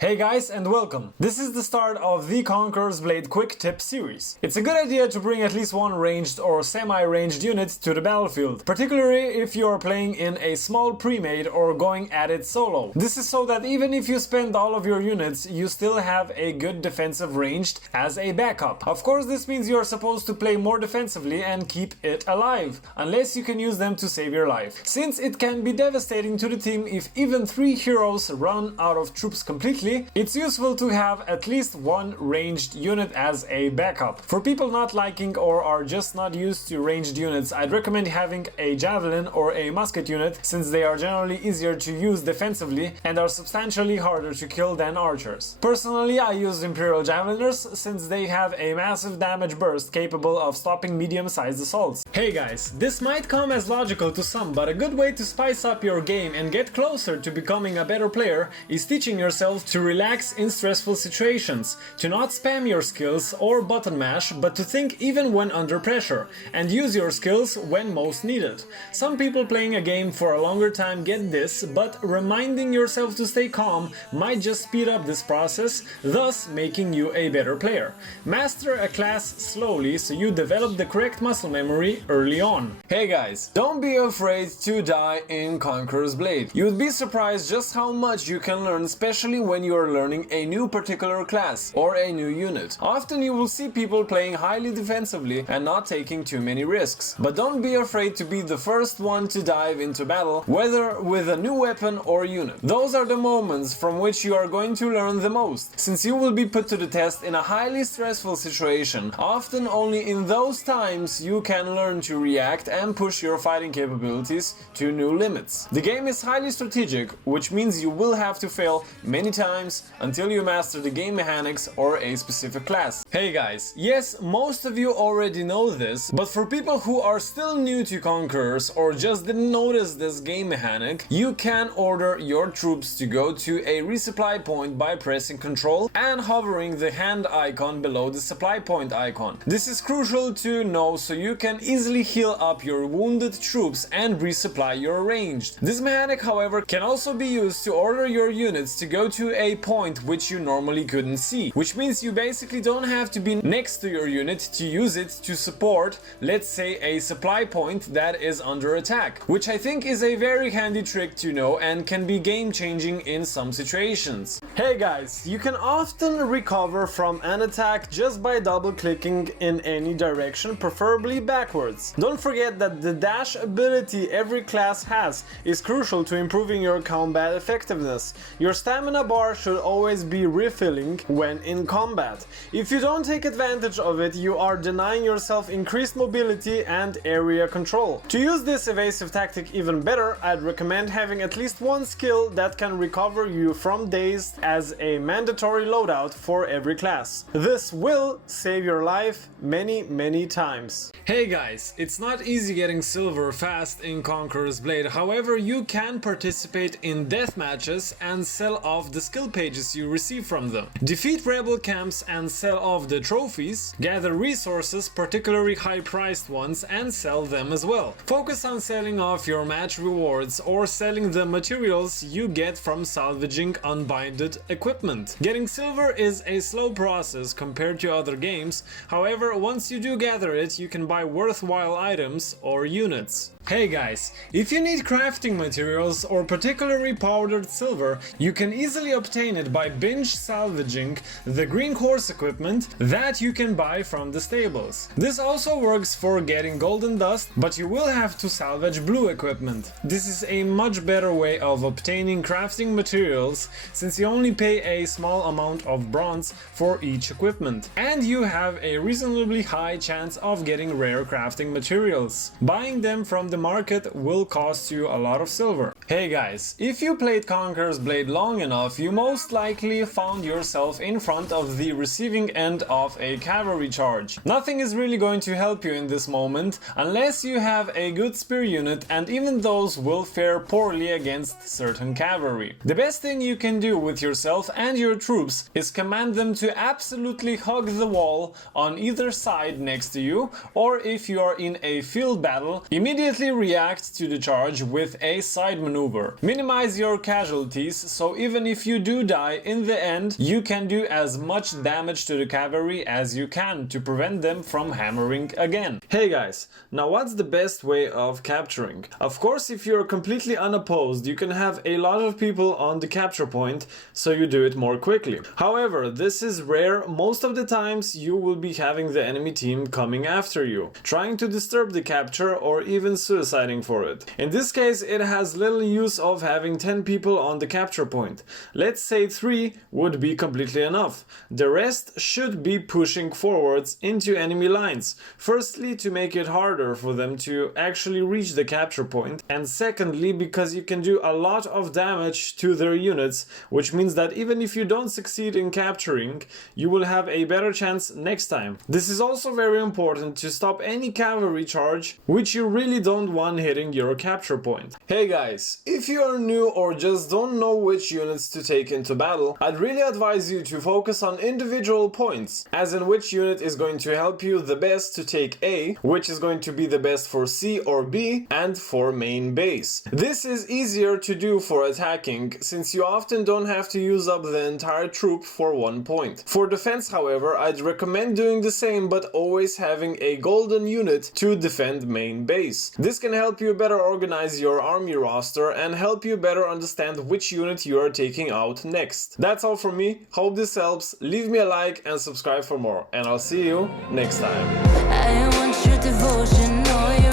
Hey guys and welcome! This is the start of the Conquerors Blade Quick Tip series. It's a good idea to bring at least one ranged or semi-ranged unit to the battlefield, particularly if you are playing in a small pre-made or going at it solo. This is so that even if you spend all of your units, you still have a good defensive ranged as a backup. Of course, this means you are supposed to play more defensively and keep it alive, unless you can use them to save your life. Since it can be devastating to the team if even 3 heroes run out of troops completely, it's useful to have at least one ranged unit as a backup. For people not liking or are just not used to ranged units, I'd recommend having a javelin or a musket unit, since they are generally easier to use defensively and are substantially harder to kill than archers. Personally, I use Imperial Javeliners since they have a massive damage burst capable of stopping medium-sized assaults. Hey guys, this might come as logical to some, but a good way to spice up your game and get closer to becoming a better player is teaching yourself to relax in stressful situations, to not spam your skills or button mash, but to think even when under pressure, and use your skills when most needed. Some people playing a game for a longer time get this, but reminding yourself to stay calm might just speed up this process, thus making you a better player. Master a class slowly so you develop the correct muscle memory early on. Hey guys, don't be afraid to die in Conqueror's Blade. You'd be surprised just how much you can learn, especially when you are learning a new particular class or a new unit. Often you will see people playing highly defensively and not taking too many risks. But don't be afraid to be the first one to dive into battle, whether with a new weapon or unit. Those are the moments from which you are going to learn the most, since you will be put to the test in a highly stressful situation. Often only in those times you can learn to react and push your fighting capabilities to new limits. The game is highly strategic, which means you will have to fail many times until you master the game mechanics or a specific class. Hey guys, yes, most of you already know this, but for people who are still new to Conquerors or just didn't notice this game mechanic, you can order your troops to go to a resupply point by pressing Ctrl and hovering the hand icon below the supply point icon. This is crucial to know so you can easily heal up your wounded troops and resupply your ranged. This mechanic, however, can also be used to order your units to go to a point which you normally couldn't see, which means you basically don't have to be next to your unit to use it to support, let's say, a supply point that is under attack, which I think is a very handy trick to know and can be game changing in some situations. Hey guys, you can often recover from an attack just by double clicking in any direction, preferably backwards. Don't forget that the dash ability every class has is crucial to improving your combat effectiveness. Your stamina bar should always be refilling when in combat. If you don't take advantage of it, you are denying yourself increased mobility and area control. To use this evasive tactic even better, I'd recommend having at least one skill that can recover you from dazed as a mandatory loadout for every class. This will save your life many times. Hey guys, it's not easy getting silver fast in Conqueror's Blade, however you can participate in death matches and sell off the skill pages you receive from them. Defeat rebel camps and sell off the trophies, gather resources, particularly high-priced ones, and sell them as well. Focus on selling off your match rewards or selling the materials you get from salvaging unbinded equipment. Getting silver is a slow process compared to other games, however once you do gather it, you can buy worthwhile items or units. Hey guys, if you need crafting materials or particularly powdered silver, you can easily obtain it by binge salvaging the green horse equipment that you can buy from the stables. This also works for getting golden dust, but you will have to salvage blue equipment. This is a much better way of obtaining crafting materials, since you only pay a small amount of bronze for each equipment, and you have a reasonably high chance of getting rare crafting materials. Buying them from the market will cost you a lot of silver. Hey guys, if you played Conqueror's Blade long enough, you most likely found yourself in front of the receiving end of a Cavalry Charge. Nothing is really going to help you in this moment unless you have a good spear unit, and even those will fare poorly against certain cavalry. The best thing you can do with yourself and your troops is command them to absolutely hug the wall on either side next to you, or if you are in a field battle, immediately instantly react to the charge with a side maneuver. Minimize your casualties, so even if you do die in the end, you can do as much damage to the cavalry as you can to prevent them from hammering again. Hey guys, now what's the best way of capturing? Of course, if you're completely unopposed, you can have a lot of people on the capture point, so you do it more quickly. However, this is rare. Most of the times you will be having the enemy team coming after you, trying to disturb the capture or even suiciding for it. In this case, it has little use of having 10 people on the capture point. Let's say 3 would be completely enough. The rest should be pushing forwards into enemy lines. Firstly, to make it harder for them to actually reach the capture point, and secondly, because you can do a lot of damage to their units, which means that even if you don't succeed in capturing, you will have a better chance next time. This is also very important to stop any cavalry charge which you really don't want hitting your capture point. Hey guys, if you are new or just don't know which units to take into battle, I'd really advise you to focus on individual points, as in which unit is going to help you the best to take A, which is going to be the best for C or B, and for main base. This is easier to do for attacking, since you often don't have to use up the entire troop for one point. For defense, however, I'd recommend doing the same, but always having a golden unit to defend main base. This can help you better organize your army roster and help you better understand which unit you are taking out next. That's all from me. Hope this helps. Leave me a like and subscribe for more, and I'll see you next time. I want your devotion or your